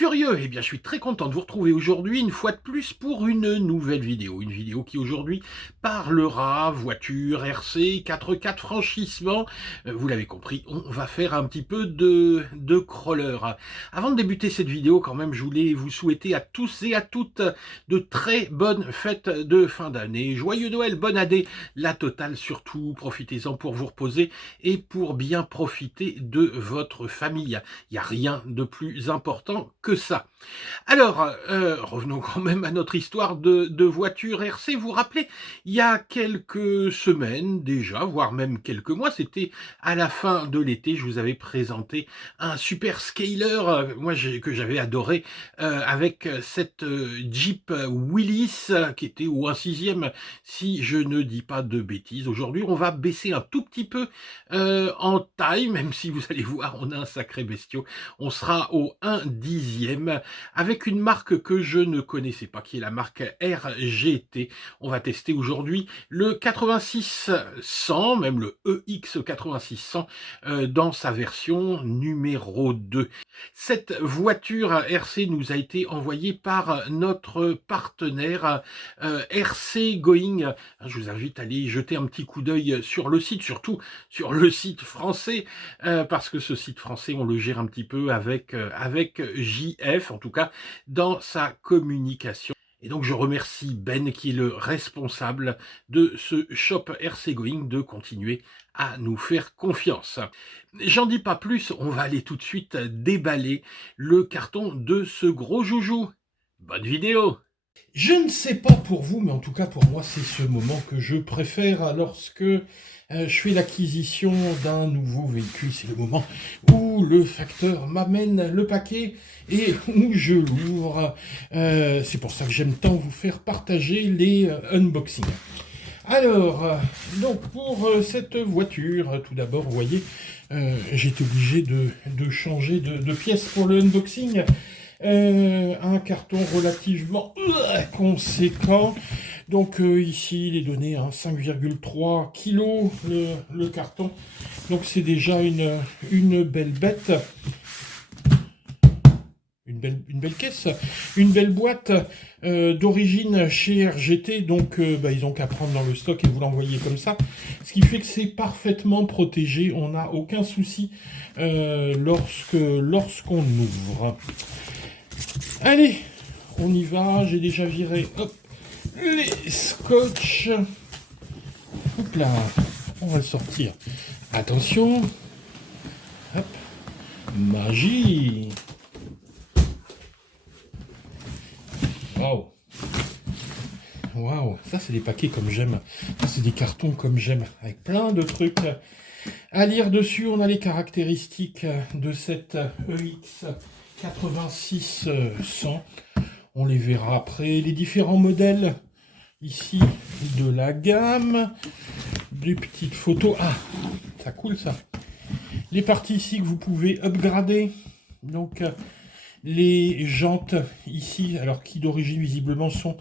furieux, eh bien je suis très content de vous retrouver aujourd'hui une fois de plus pour une nouvelle vidéo. Une vidéo qui aujourd'hui parlera voiture, RC, 4x4 franchissement. Vous l'avez compris, on va faire un petit peu de crawler. Avant de débuter cette vidéo quand même, je voulais vous souhaiter à tous et à toutes de très bonnes fêtes de fin d'année. Joyeux Noël, bonne année, la totale surtout. Profitez-en pour vous reposer et pour bien profiter de votre famille. Il n'y a rien de plus important que ça. Alors, revenons quand même à notre histoire de voiture RC. Vous vous rappelez, il y a quelques semaines déjà, voire même quelques mois, c'était à la fin de l'été, je vous avais présenté un super scaler, que j'avais adoré, avec cette Jeep Willys, qui était ou un sixième, si je ne dis pas de bêtises. Aujourd'hui, on va baisser un tout petit peu en taille, même si vous allez voir, on a un sacré bestiau. On sera au 1/10 avec une marque que je ne connaissais pas, qui est la marque RGT. On va tester aujourd'hui le 8600, même le EX 8600, dans sa version numéro 2. Cette voiture RC nous a été envoyée par notre partenaire RC Going. Je vous invite à aller jeter un petit coup d'œil sur le site, surtout sur le site français, parce que ce site français, on le gère un petit peu avec JF, en tout cas dans sa communication. Et donc je remercie Ben qui est le responsable de ce shop RC Going de continuer à nous faire confiance. J'en dis pas plus, on va aller tout de suite déballer le carton de ce gros joujou. Bonne vidéo! Je ne sais pas pour vous, mais en tout cas pour moi, c'est ce moment que je préfère lorsque je fais l'acquisition d'un nouveau véhicule. C'est le moment où le facteur m'amène le paquet et où je l'ouvre. C'est pour ça que j'aime tant vous faire partager les unboxings. Alors, donc pour cette voiture, tout d'abord, vous voyez, j'ai été obligé de changer de pièce pour le unboxing. Un carton relativement conséquent. Donc ici, les données, 5,3 kg le carton. Donc c'est déjà une belle bête. Une belle caisse, une belle boîte d'origine chez RGT, donc ils ont qu'à prendre dans le stock et vous l'envoyer comme ça, ce qui fait que c'est parfaitement protégé, on n'a aucun souci lorsqu'on ouvre. Allez, on y va, j'ai déjà viré les scotch. Hop là, on va le sortir. Attention, hop, magie. Waouh! Waouh! Ça, c'est des paquets comme j'aime. Ça, c'est des cartons comme j'aime. Avec plein de trucs à lire dessus. On a les caractéristiques de cette EX 8600. On les verra après. Les différents modèles ici de la gamme. Des petites photos. Ah! Ça coule, ça. Les parties ici que vous pouvez upgrader. Donc... les jantes ici, alors qui d'origine visiblement sont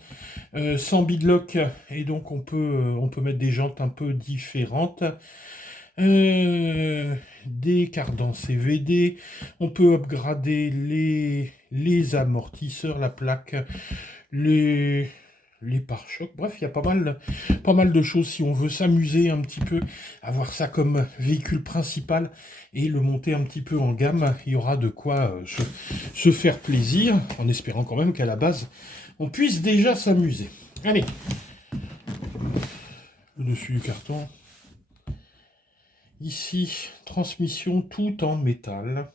sans beadlock, et donc on peut mettre des jantes un peu différentes. Des cardans CVD, on peut upgrader les amortisseurs, la plaque, les pare-chocs. Bref, il y a pas mal de choses si on veut s'amuser un petit peu, avoir ça comme véhicule principal et le monter un petit peu en gamme. Il y aura de quoi se faire plaisir, en espérant quand même qu'à la base, on puisse déjà s'amuser. Allez, le dessus du carton. Ici, transmission tout en métal.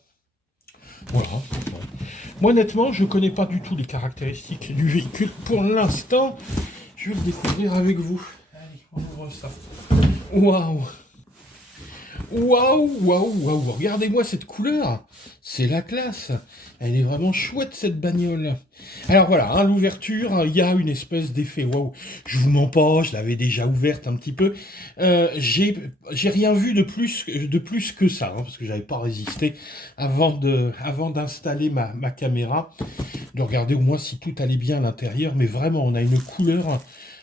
Voilà. Moi, honnêtement, je ne connais pas du tout les caractéristiques du véhicule. Pour l'instant, je vais le découvrir avec vous. Allez, on ouvre ça. Waouh! Waouh, waouh, waouh! Regardez-moi cette couleur! C'est la classe! Elle est vraiment chouette, cette bagnole. Alors voilà, l'ouverture, il y a une espèce d'effet waouh. Je vous mens pas, je l'avais déjà ouverte un petit peu. J'ai rien vu de plus que ça, parce que j'avais pas résisté avant d'installer ma caméra, de regarder au moins si tout allait bien à l'intérieur. Mais vraiment, on a une couleur,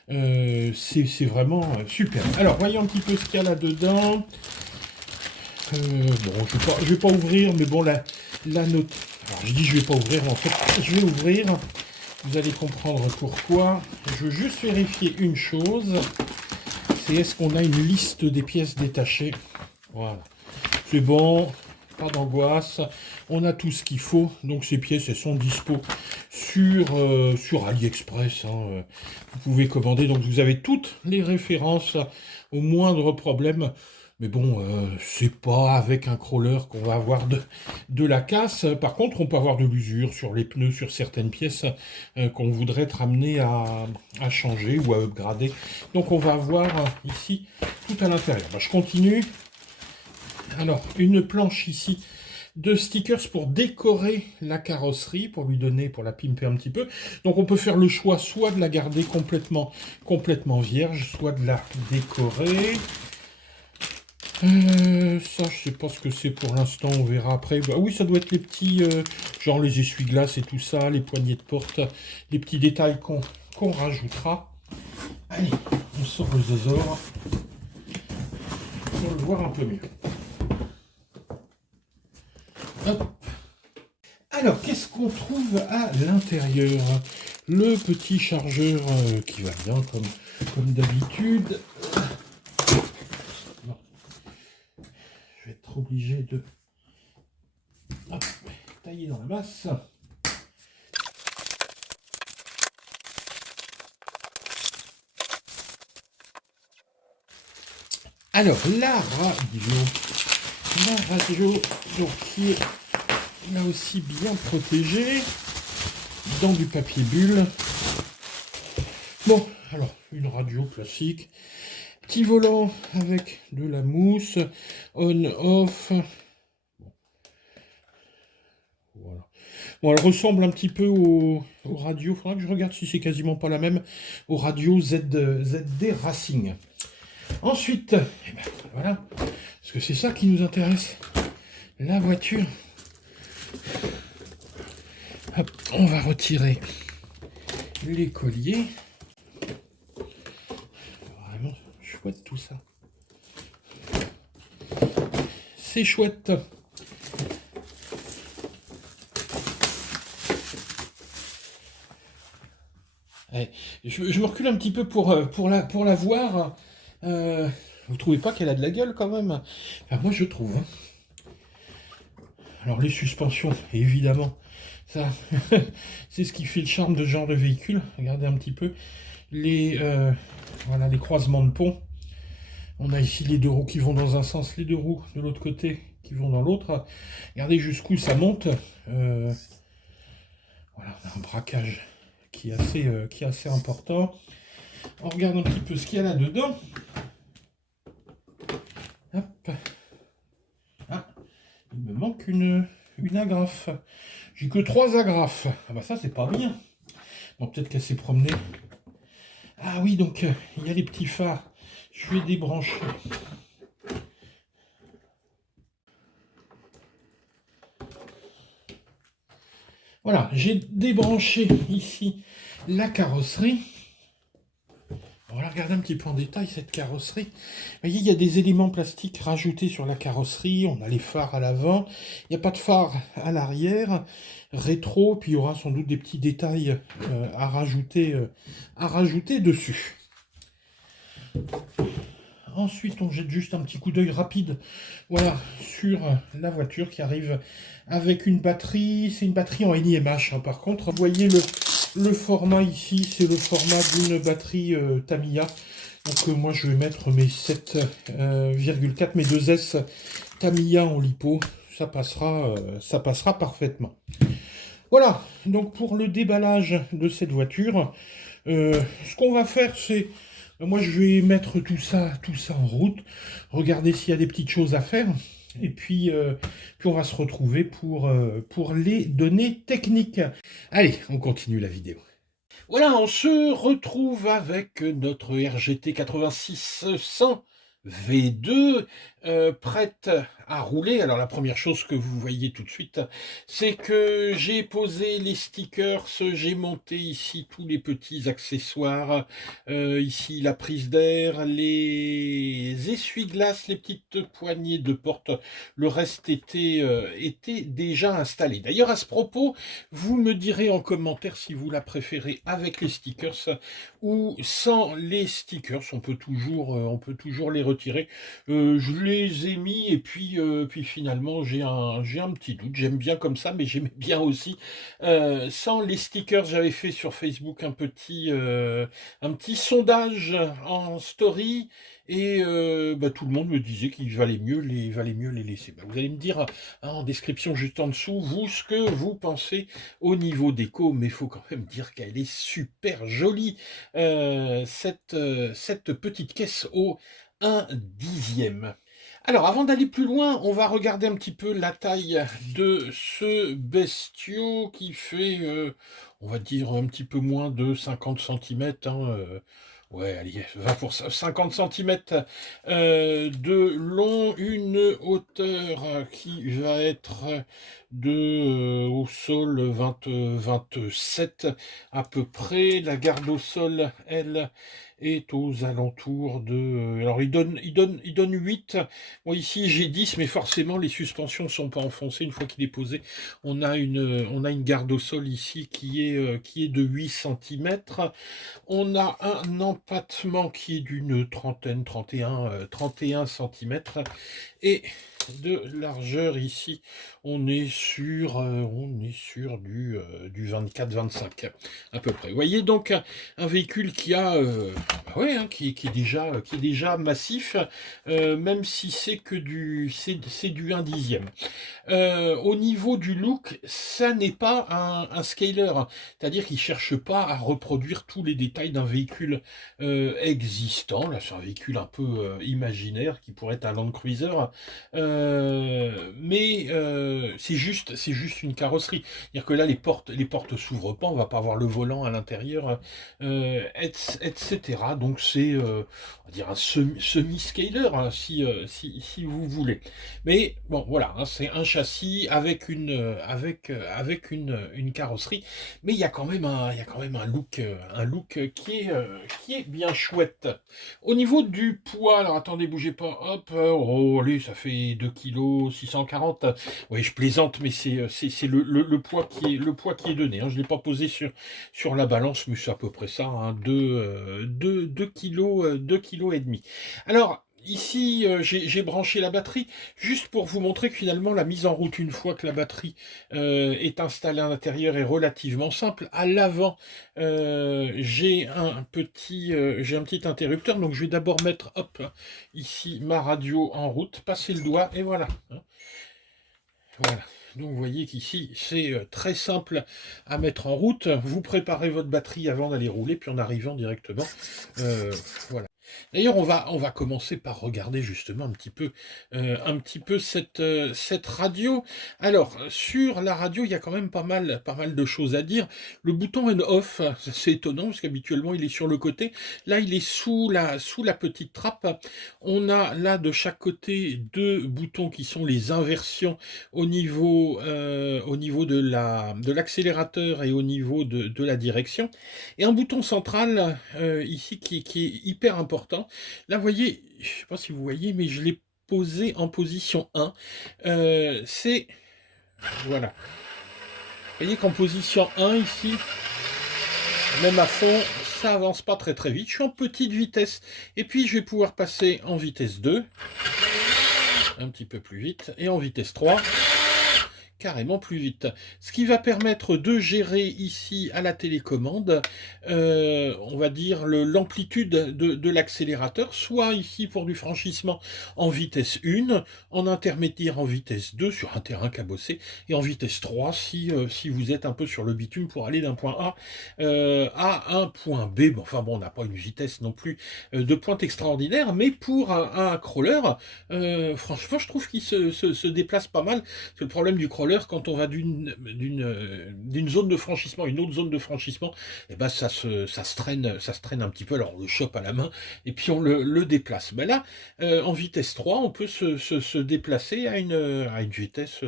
c'est vraiment super. Alors, voyons un petit peu ce qu'il y a là-dedans. Bon, je vais pas ouvrir, mais bon, la note. Alors je dis je vais pas ouvrir, mais en fait je vais ouvrir. Vous allez comprendre pourquoi. Je veux juste vérifier une chose. C'est est-ce qu'on a une liste des pièces détachées. Voilà. C'est bon, pas d'angoisse. On a tout ce qu'il faut. Donc ces pièces, elles sont dispo sur AliExpress. Hein. Vous pouvez commander. Donc vous avez toutes les références au moindre problème. Mais bon, c'est pas avec un crawler qu'on va avoir de la casse. Par contre, on peut avoir de l'usure sur les pneus, sur certaines pièces qu'on voudrait être amené à changer ou à upgrader. Donc on va avoir ici tout à l'intérieur. Je continue. Alors, une planche ici de stickers pour décorer la carrosserie, pour la pimper un petit peu. Donc on peut faire le choix soit de la garder complètement vierge, soit de la décorer. Ça, je sais pas ce que c'est pour l'instant, on verra après. Bah oui, ça doit être les petits, genre les essuie-glaces et tout ça, les poignées de porte, les petits détails qu'on rajoutera. Allez, on sort le zésor pour le voir un peu mieux. Hop. Alors, qu'est-ce qu'on trouve à l'intérieur? Le petit chargeur qui va bien comme d'habitude. Je vais être obligé de tailler dans la masse. Alors, la radio donc, qui est là aussi bien protégée dans du papier bulle. Bon, alors, une radio classique. Petit volant avec de la mousse, on-off. Voilà. Bon, elle ressemble un petit peu aux radios. Il faudra que je regarde si c'est quasiment pas la même. Aux radios ZD Racing. Ensuite, eh ben, voilà, parce que c'est ça qui nous intéresse. La voiture. Hop, on va retirer les colliers. Vraiment chouette tout ça. C'est chouette. Allez, je me recule un petit peu pour la voir. Vous trouvez pas qu'elle a de la gueule quand même? Enfin, moi je trouve. Hein. Alors les suspensions, évidemment, ça, c'est ce qui fait le charme de ce genre de véhicule. Regardez un petit peu voilà, les croisements de pont. On a ici les deux roues qui vont dans un sens, les deux roues de l'autre côté qui vont dans l'autre. Regardez jusqu'où ça monte. Voilà, on a un braquage qui est assez important. On regarde un petit peu ce qu'il y a là-dedans. Hop. Ah, il me manque une agrafe. J'ai que 3 agrafes. Ah bah ça, c'est pas bien. Bon, peut-être qu'elle s'est promenée. Ah oui, donc, il y a les petits phares. Je vais débrancher. Voilà, j'ai débranché ici la carrosserie. On va regarder un petit peu en détail cette carrosserie. Vous voyez, il y a des éléments plastiques rajoutés sur la carrosserie. On a les phares à l'avant. Il n'y a pas de phare à l'arrière. Rétro, puis il y aura sans doute des petits détails à rajouter dessus. Ensuite, on jette juste un petit coup d'œil rapide, voilà, sur la voiture qui arrive avec une batterie. C'est une batterie en NiMH, hein, par contre. Vous voyez le format ici, c'est le format d'une batterie Tamiya. Donc moi, je vais mettre mes 7,4, mes 2S Tamiya en lipo. Ça passera parfaitement. Voilà, donc pour le déballage de cette voiture, ce qu'on va faire, c'est... Moi, je vais mettre tout ça en route, regarder s'il y a des petites choses à faire, et puis on va se retrouver pour les données techniques. Allez, on continue la vidéo. Voilà, on se retrouve avec notre RGT 8600 V2 prête à rouler. Alors la première chose que vous voyez tout de suite, c'est que j'ai posé les stickers, j'ai monté ici tous les petits accessoires, ici la prise d'air, les essuie-glaces, les petites poignées de porte, le reste était déjà installé. D'ailleurs à ce propos, vous me direz en commentaire si vous la préférez avec les stickers ou sans les stickers. On peut toujours les retirer. Je les ai mis et puis finalement j'ai un petit doute. J'aime bien comme ça, mais j'aimais bien aussi sans les stickers. J'avais fait sur Facebook un petit sondage en story et tout le monde me disait qu'il valait mieux les laisser. Vous allez me dire en description juste en dessous vous ce que vous pensez au niveau déco, mais il faut quand même dire qu'elle est super jolie cette petite caisse au 1/10. Alors, avant d'aller plus loin, on va regarder un petit peu la taille de ce bestiau qui fait, on va dire, un petit peu moins de 50 centimètres. Ouais, allez, va pour ça. 50 centimètres de long, une hauteur qui va être au sol 27 à peu près. La garde au sol, elle, est aux alentours de... alors, il donne 8. Bon, ici, j'ai 10, mais forcément, les suspensions ne sont pas enfoncées. Une fois qu'il est posé, on a une garde au sol ici qui est de 8 centimètres. On a un empattement qui est d'une trentaine, 31 centimètres. Et de largeur ici, on est sur du 24-25 à peu près. Vous voyez donc un véhicule qui a qui est déjà massif, même si c'est que c'est du 1/10. Au niveau du look, ça n'est pas un scaler, c'est-à-dire qu'il ne cherche pas à reproduire tous les détails d'un véhicule existant. Là, c'est un véhicule un peu imaginaire qui pourrait être un Land Cruiser, mais c'est juste une carrosserie. C'est-à-dire que là, les portes s'ouvrent pas, on va pas avoir le volant à l'intérieur, etc. Donc c'est, on va dire un semi-scaler, hein, si vous voulez. Mais bon, voilà, hein, c'est un châssis avec une carrosserie, mais il y a quand même un look qui est bien chouette. Au niveau du poids, alors attendez, bougez pas, hop, oh, allez, ça fait 2,640 kg. Oui, je plaisante, mais c'est le poids qui est donné. Hein. Je ne l'ai pas posé sur la balance, mais c'est à peu près ça, hein, 2 kg, 2,5 kg. Alors, ici, j'ai branché la batterie, juste pour vous montrer que finalement, la mise en route, une fois que la batterie est installée à l'intérieur, est relativement simple. À l'avant, j'ai un petit interrupteur, donc je vais d'abord mettre, hop, ici, ma radio en route, passer le doigt, et voilà. Hein. Voilà. Donc vous voyez qu'ici, c'est très simple à mettre en route. Vous préparez votre batterie avant d'aller rouler, puis en arrivant directement, voilà. D'ailleurs, on va commencer par regarder justement un petit peu cette radio. Alors, sur la radio, il y a quand même pas mal de choses à dire. Le bouton on/off, c'est étonnant parce qu'habituellement il est sur le côté. Là, il est sous la petite trappe. On a là de chaque côté deux boutons qui sont les inversions au niveau de l'accélérateur et au niveau de la direction. Et un bouton central ici qui est hyper important. Là, vous voyez, je ne sais pas si vous voyez, mais je l'ai posé en position 1. C'est... Voilà. Vous voyez qu'en position 1, ici, même à fond, ça avance pas très très vite. Je suis en petite vitesse. Et puis, je vais pouvoir passer en vitesse 2. Un petit peu plus vite. Et en vitesse 3. Carrément plus vite. Ce qui va permettre de gérer ici à la télécommande, on va dire l'amplitude de l'accélérateur, soit ici pour du franchissement en vitesse 1, en intermédiaire en vitesse 2 sur un terrain cabossé, et en vitesse 3 si vous êtes un peu sur le bitume pour aller d'un point A à un point B. Bon, enfin bon, on n'a pas une vitesse non plus de pointe extraordinaire, mais pour un crawler, franchement je trouve qu'il se déplace pas mal, parce que le problème du crawler, contrôleur, quand on va d'une zone de franchissement à une autre zone de franchissement, et ben ça se traîne un petit peu. Alors on le chope à la main et puis on le déplace. Ben là, en vitesse 3, on peut se déplacer à une vitesse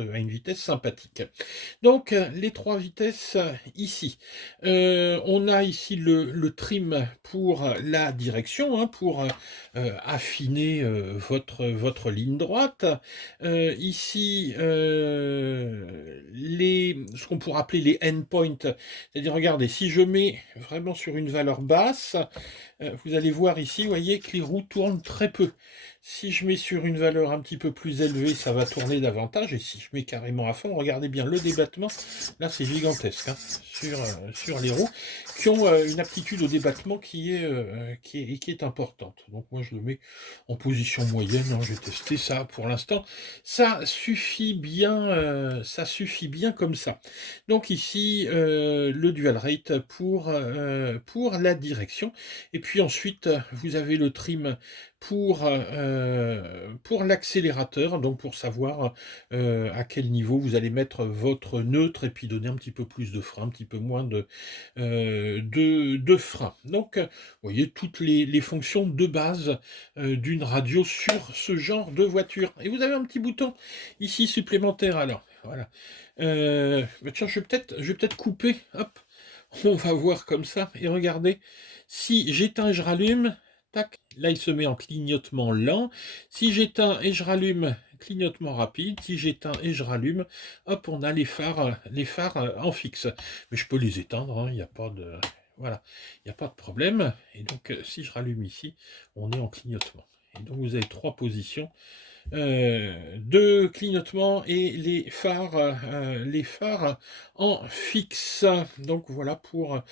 sympathique. Donc les trois vitesses ici. On a ici le trim pour la direction, hein, pour affiner votre ligne droite. Ici, ce qu'on pourrait appeler les endpoints, c'est-à-dire, regardez, si je mets vraiment sur une valeur basse, vous allez voir ici, vous voyez que les roues tournent très peu. Si je mets sur une valeur un petit peu plus élevée, ça va tourner davantage. Et si je mets carrément à fond, regardez bien le débattement. Là, c'est gigantesque, hein, sur les roues, qui ont une aptitude au débattement qui est importante. Donc moi, je le mets en position moyenne, hein, je vais tester ça pour l'instant. Ça suffit bien comme ça. Donc ici, le dual rate pour la direction. Et puis ensuite, vous avez le trim pour l'accélérateur, donc pour savoir à quel niveau vous allez mettre votre neutre et puis donner un petit peu plus de frein, un petit peu moins de frein. Donc, vous voyez toutes les fonctions de base d'une radio sur ce genre de voiture. Et vous avez un petit bouton ici supplémentaire, alors, voilà. Tiens, je vais peut-être couper, hop, on va voir comme ça, et regardez, si j'éteins et je rallume, tac, là il se met en clignotement lent. Si j'éteins et je rallume, clignotement rapide. Si j'éteins et je rallume, hop, on a les phares en fixe. Mais je peux les éteindre, hein, il n'y a pas de... Voilà, il n'y a pas de problème. Et donc, si je rallume ici, on est en clignotement. Et donc, vous avez trois positions de clignotement et les phares en fixe. Donc voilà pour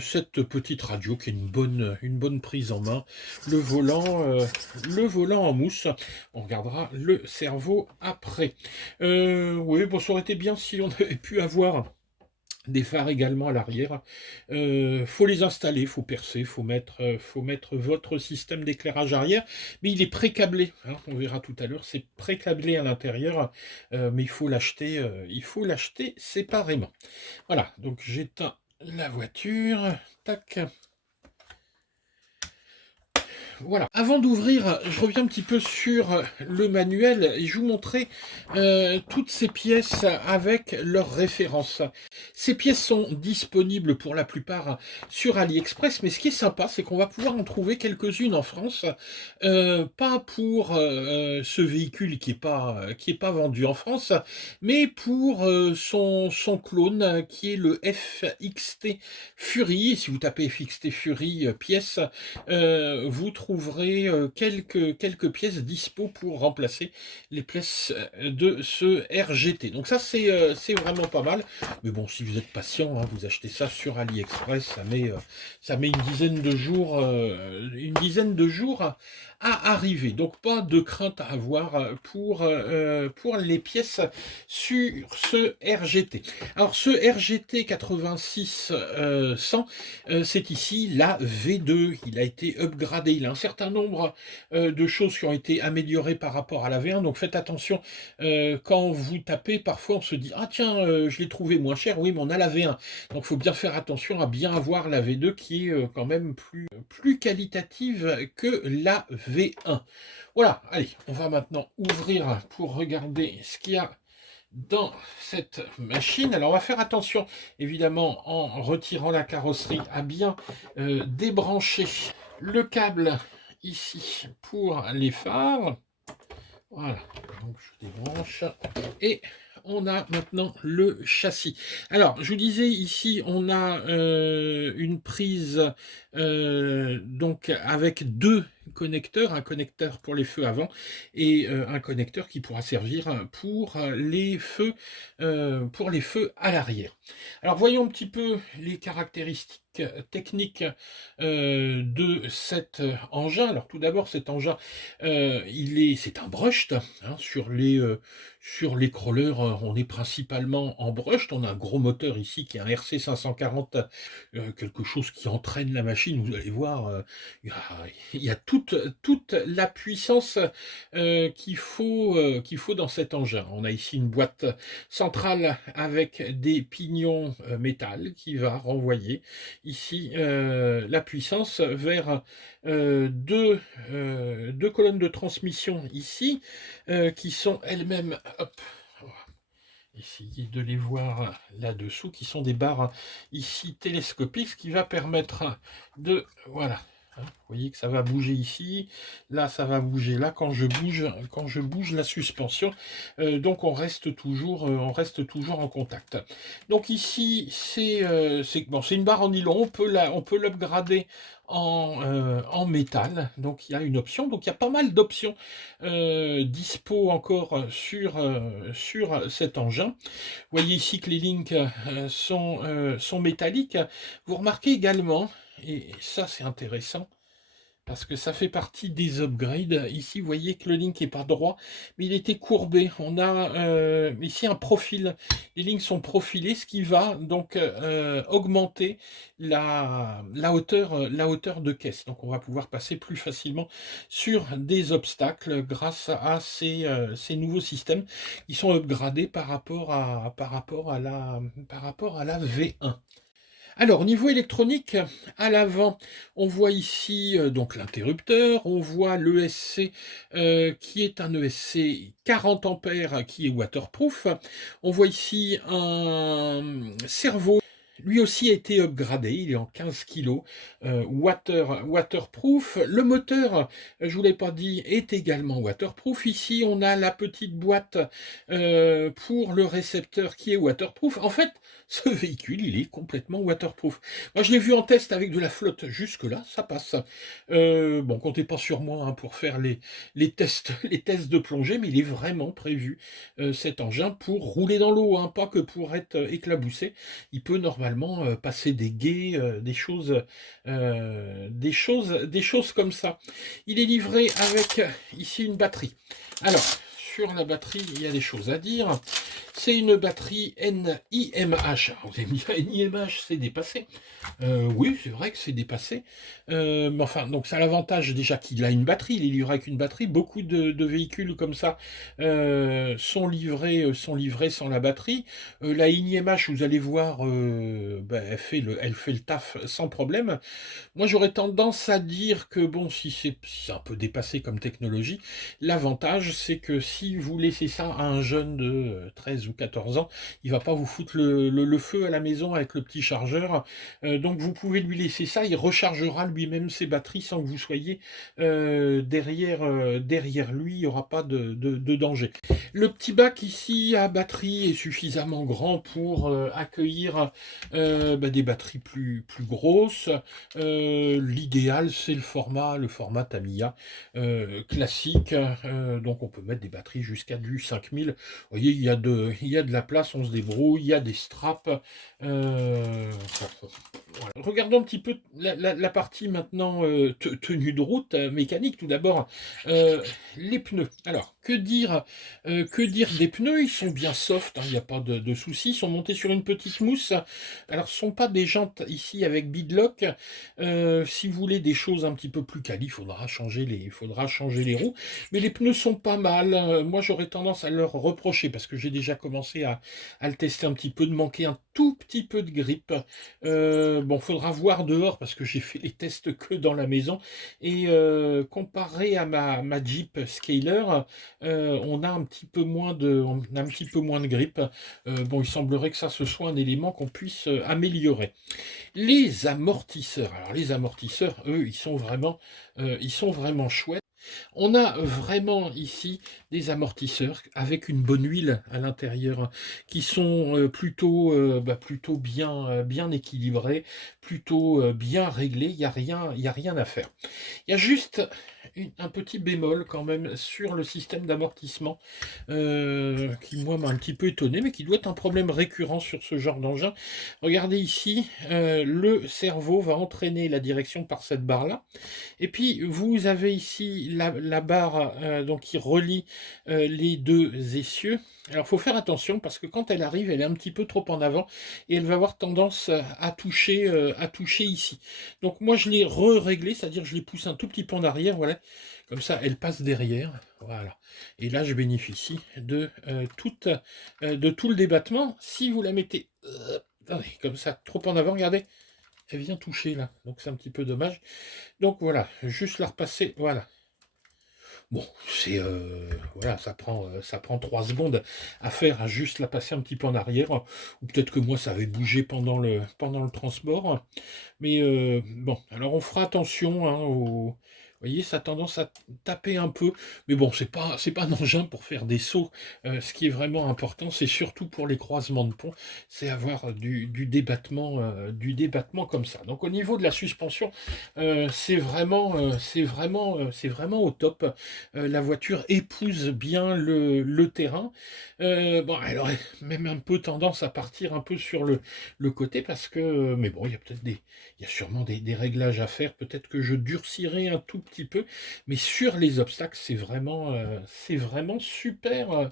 cette petite radio qui est une bonne prise en main. Le volant en mousse. On regardera le cerveau après. Oui, bon, ça aurait été bien si on avait pu avoir des phares également à l'arrière. Faut les installer, faut percer, faut mettre votre système d'éclairage arrière, mais il est pré-câblé, hein, on verra tout à l'heure, c'est pré-câblé à l'intérieur, mais il faut l'acheter séparément. Voilà, donc j'éteins la voiture, tac. Voilà. Avant d'ouvrir, je reviens un petit peu sur le manuel et je vous montrer toutes ces pièces avec leurs références. Ces pièces sont disponibles pour la plupart sur AliExpress, mais ce qui est sympa, c'est qu'on va pouvoir en trouver quelques-unes en France, pas pour ce véhicule qui est pas vendu en France, mais pour son clone qui est le FXT Fury. Et si vous tapez FXT Fury pièces, vous trouverez quelques pièces dispo pour remplacer les pièces de ce RGT. Donc ça, c'est vraiment pas mal. Mais bon, si vous êtes patient, hein, vous achetez ça sur AliExpress, ça met une dizaine de jours à arriver. Donc pas de crainte à avoir pour les pièces sur ce RGT. Alors ce RGT 86-100, c'est ici la V2. Il a été upgradé. Il a un certain nombre de choses qui ont été améliorées par rapport à la V1. Donc faites attention quand vous tapez. Parfois on se dit ah tiens je l'ai trouvé moins cher. Oui mais on a la V1. Donc il faut bien faire attention à bien avoir la V2 qui est quand même plus qualitative que la V1. Voilà, allez, on va maintenant ouvrir pour regarder ce qu'il y a dans cette machine. Alors on va faire attention évidemment en retirant la carrosserie à bien débrancher le câble ici pour les phares. Voilà, donc je débranche et on a maintenant le châssis. Alors, je vous disais, ici, on a une prise donc avec deux connecteurs, un connecteur pour les feux avant et un connecteur qui pourra servir pour les feux à l'arrière. Alors, voyons un petit peu les caractéristiques techniques de cet engin. Alors tout d'abord, cet engin, c'est un brushed, hein, sur les crawlers, on est principalement en brushed. On a un gros moteur ici qui est un RC 540, quelque chose qui entraîne la machine. Vous allez voir, il y a toute la puissance qu'il faut dans cet engin. On a ici une boîte centrale avec des pignons métal qui va renvoyer ici la puissance vers deux colonnes de transmission ici qui sont elles-mêmes, hop, essayez de les voir là-dessous, qui sont des barres ici télescopiques, ce qui va permettre de, voilà, hein, vous voyez que ça va bouger ici, là ça va bouger là quand je bouge la suspension, donc on reste toujours en contact. Donc ici c'est bon, c'est une barre en nylon, on peut l'upgrader en métal, donc il y a une option, donc il y a pas mal d'options dispo encore sur cet engin. Vous voyez ici que les links sont métalliques. Vous remarquez également, et ça c'est intéressant, parce que ça fait partie des upgrades. Ici, vous voyez que le link n'est pas droit, mais il était courbé. On a ici un profil. Les lignes sont profilées, ce qui va donc augmenter la hauteur de caisse. Donc, on va pouvoir passer plus facilement sur des obstacles grâce à ces nouveaux systèmes qui sont upgradés par rapport à la V1. Alors, au niveau électronique, à l'avant, on voit ici donc l'interrupteur, on voit l'ESC qui est un ESC 40 ampères qui est waterproof. On voit ici un servo. Lui aussi a été upgradé, il est en 15 kg, waterproof. Le moteur, je ne vous l'ai pas dit, est également waterproof. Ici, on a la petite boîte pour le récepteur qui est waterproof. En fait, ce véhicule, il est complètement waterproof. Moi, je l'ai vu en test avec de la flotte. Jusque-là, ça passe. Bon, comptez pas sur moi hein, pour faire les tests de plongée, mais il est vraiment prévu, cet engin, pour rouler dans l'eau, hein, pas que pour être éclaboussé. Il peut normalement passer des gués, des choses comme ça. Il est livré avec ici une batterie. Alors, sur la batterie, il y a des choses à dire. C'est une batterie NIMH. Alors, vous allez me dire, NIMH, c'est dépassé. Oui, c'est vrai que c'est dépassé. Mais enfin, donc ça a l'avantage déjà qu'il a une batterie. Il est livré avec une batterie. Beaucoup de véhicules comme ça sont livrés sans la batterie. La NIMH, vous allez voir, elle fait le taf sans problème. Moi, j'aurais tendance à dire que, bon, si c'est un peu dépassé comme technologie, l'avantage, c'est que si vous laissez ça à un jeune de 13 ou 14 ans, il va pas vous foutre le feu à la maison avec le petit chargeur. Donc, vous pouvez lui laisser ça, il rechargera lui-même ses batteries sans que vous soyez derrière lui, il n'y aura pas de danger. Le petit bac ici à batterie est suffisamment grand pour accueillir des batteries plus grosses. L'idéal, c'est le format Tamiya classique. Donc on peut mettre des batteries jusqu'à du 5000. Vous voyez, il y a de la place, on se débrouille, il y a des straps. Voilà. Regardons un petit peu la partie maintenant tenue de route, mécanique. Tout d'abord, les pneus. Alors, que dire des pneus? Ils sont bien soft, hein, il n'y a pas de souci. Ils sont montés sur une petite mousse. Alors, ce ne sont pas des jantes ici avec beadlock. Si vous voulez des choses un petit peu plus quali, il faudra changer les roues. Mais les pneus sont pas mal. Moi, j'aurais tendance à leur reprocher, parce que j'ai déjà commencé à le tester un petit peu, de manquer un tout petit peu de grip. Bon, faudra voir dehors, parce que j'ai fait les tests que dans la maison. Et comparé à ma Jeep Scaler, on a un petit peu moins de grip. Bon, il semblerait que ça ce soit un élément qu'on puisse améliorer. Les amortisseurs. Alors les amortisseurs, eux, ils sont vraiment chouettes. On a vraiment ici des amortisseurs avec une bonne huile à l'intérieur qui sont plutôt bien équilibrés, plutôt bien réglés. Il y a rien à faire. Il y a juste un petit bémol quand même sur le système d'amortissement qui, moi, m'a un petit peu étonné, mais qui doit être un problème récurrent sur ce genre d'engin. Regardez ici, le cerveau va entraîner la direction par cette barre-là. Et puis, vous avez ici la barre donc, qui relie les deux essieux. Alors, il faut faire attention parce que quand elle arrive, elle est un petit peu trop en avant et elle va avoir tendance à toucher ici. Donc, moi, je l'ai re-réglé, c'est-à-dire je les pousse un tout petit peu en arrière, voilà. Comme ça, elle passe derrière, voilà. Et là, je bénéficie de tout le débattement. Si vous la mettez comme ça, trop en avant, regardez, elle vient toucher là. Donc, c'est un petit peu dommage. Donc, voilà, juste la repasser, voilà. Bon, c'est voilà, ça prend 3 secondes à faire, à juste la passer un petit peu en arrière, ou peut-être que moi ça avait bougé pendant le transport. Mais bon, alors on fera attention hein, vous voyez, ça a tendance à taper un peu, mais bon, c'est pas un engin pour faire des sauts. Ce qui est vraiment important, c'est surtout pour les croisements de pont, c'est avoir du débattement comme ça. Donc au niveau de la suspension, c'est vraiment au top. La voiture épouse bien le terrain. Bon, elle aurait même un peu tendance à partir un peu sur le côté parce que, mais bon, il y a sûrement des réglages à faire. Peut-être que je durcirai un tout petit peu, mais sur les obstacles, c'est vraiment super,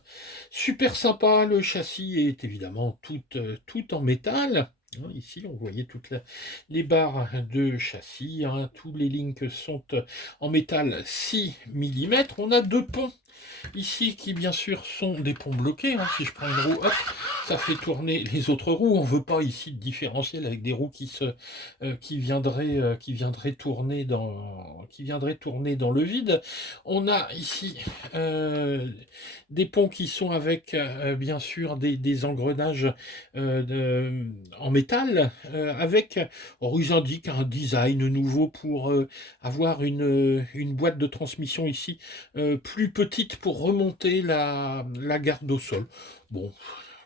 super sympa. Le châssis est évidemment tout en métal. Hein, ici, on voyait les barres de châssis, hein, tous les lignes sont en métal 6 mm. On a deux ponts ici qui, bien sûr, sont des ponts bloqués. Hein. Si je prends une roue, hop, ça fait tourner les autres roues. On ne veut pas ici de différentiel avec des roues qui viendraient tourner dans le vide. On a ici des ponts qui sont avec, bien sûr, des engrenages en métal, avec, ils indiquent un design nouveau pour avoir une boîte de transmission ici plus petite pour remonter la garde au sol. Bon,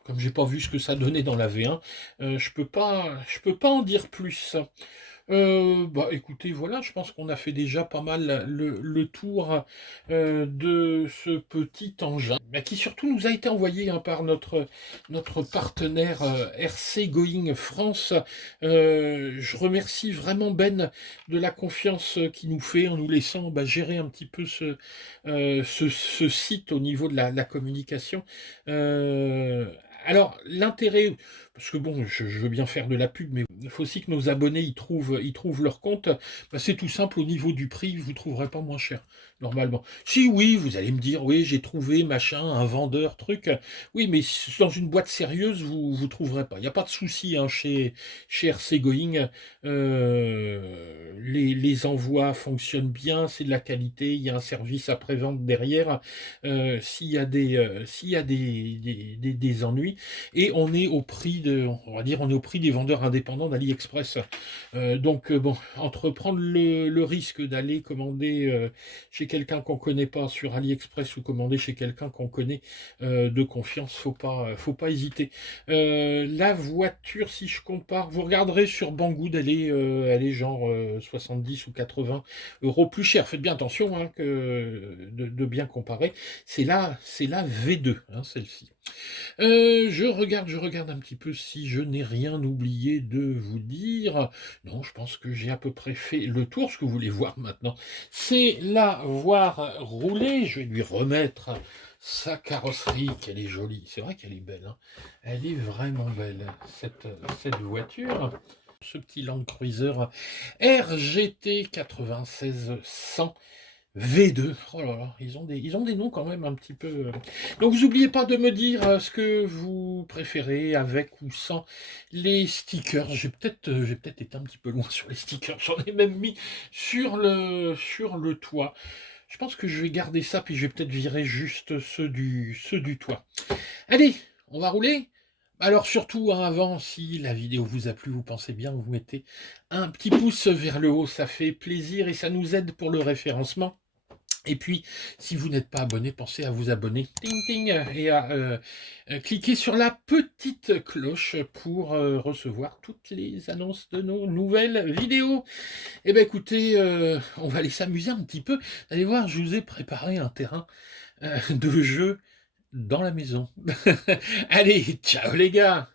comme j'ai pas vu ce que ça donnait dans la V1, je peux pas en dire plus. Bah écoutez, voilà, je pense qu'on a fait déjà pas mal le tour de ce petit engin, bah, qui surtout nous a été envoyé hein, par notre partenaire RC Going France. Je remercie vraiment Ben de la confiance qu'il nous fait en nous laissant bah, gérer un petit peu ce site au niveau de la communication. Alors, l'intérêt, parce que bon, je veux bien faire de la pub, mais il faut aussi que nos abonnés ils trouvent leur compte. Bah, c'est tout simple, au niveau du prix, vous ne trouverez pas moins cher, normalement. Si oui, vous allez me dire, oui, j'ai trouvé machin, un vendeur, truc. Oui, mais dans une boîte sérieuse, vous ne trouverez pas. Il n'y a pas de souci hein, chez RC Going. Les envois fonctionnent bien, c'est de la qualité, il y a un service après-vente derrière. S'il y a des ennuis, et on est au prix on est au prix des vendeurs indépendants d'AliExpress. Donc bon, entre prendre le risque d'aller commander chez quelqu'un qu'on connaît pas sur AliExpress ou commander chez quelqu'un qu'on connaît de confiance, faut pas hésiter. La voiture, si je compare, vous regarderez sur Banggood, elle est genre 70 ou 80 euros plus cher. Faites bien attention hein, de bien comparer. C'est la V2, hein, celle-ci. Je regarde un petit peu si je n'ai rien oublié de vous dire. Non, je pense que j'ai à peu près fait le tour. Ce que vous voulez voir maintenant, c'est la voir rouler. Je vais lui remettre sa carrosserie, qu'elle est jolie. C'est vrai qu'elle est belle. Hein. Elle est vraiment belle, cette voiture. Ce petit Land Cruiser RGT 9600 V2, oh là là, ils ont des noms quand même un petit peu. Donc vous n'oubliez pas de me dire ce que vous préférez avec ou sans les stickers. J'ai peut-être été un petit peu loin sur les stickers. J'en ai même mis sur le toit. Je pense que je vais garder ça, puis je vais peut-être virer juste ceux du toit. Allez, on va rouler. Alors surtout, hein, avant, si la vidéo vous a plu, vous pensez bien, vous mettez un petit pouce vers le haut, ça fait plaisir et ça nous aide pour le référencement. Et puis, si vous n'êtes pas abonné, pensez à vous abonner, ting ting, et à cliquer sur la petite cloche pour recevoir toutes les annonces de nos nouvelles vidéos. Eh bien écoutez, on va aller s'amuser un petit peu. Vous allez voir, je vous ai préparé un terrain de jeu dans la maison. Allez, ciao les gars!